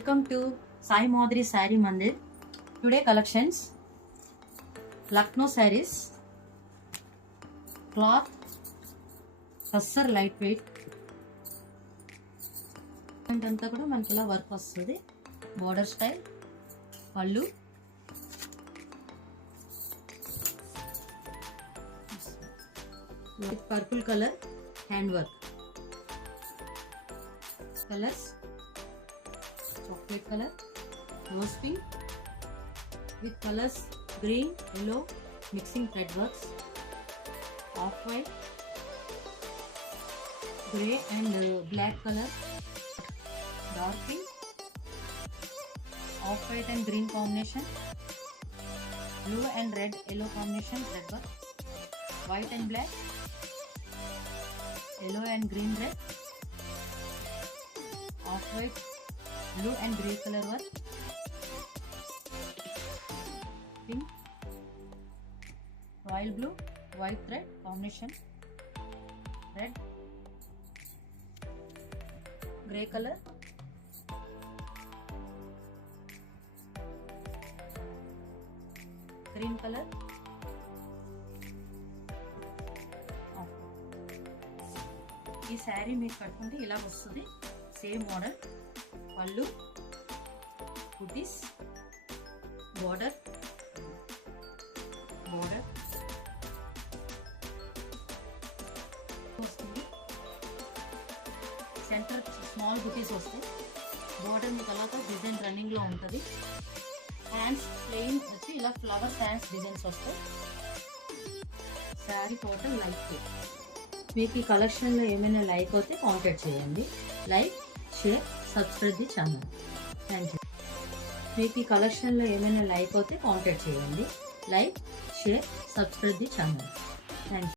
Welcome to Sai Madhuri Saree Mandir. Today collections Lucknow sarees, cloth tussar light weight అంతా కూడా మనకి ఇలా వర్క్ వస్తుంది. బోర్డర్ స్టైల్ పళ్ళు, purple colour hand work, colours chocolate color, rose pink with colors green, yellow, mixing thread works, off white, grey and black color, dark pink, off white and green combination, blue and red yellow combination thread work, white and black, yellow and green red, off white, blue and grey color work, pink, royal blue, white thread combination, red, grey color, green color, ఈ శారీ మీకు కట్టుకుంటే ఇలా వస్తుంది. Same model పళ్ళు, బుటీస్, బోర్డర్ వస్తుంది. Centre small బుటీస్ వస్తాయి. బోర్డర్ మీకు అలాగా డిజైన్ రన్నింగ్ లో ఉంటుంది. హ్యాండ్స్ ప్లెయిన్ వచ్చి ఇలా ఫ్లవర్స్ హ్యాండ్స్ డిజైన్స్ వస్తాయి. Sari total like. మీకు ఈ కలెక్షన్లో ఏమైనా లైక్ అవుతే కాంటాక్ట్ చేయండి. Like, share, subscribe the channel. Thank you. మీకు ఈ కలెక్షన్లో ఏమైనా లైక్ అవుతే కాంటాక్ట్ చేయండి. Like, share, subscribe the channel. Thank you.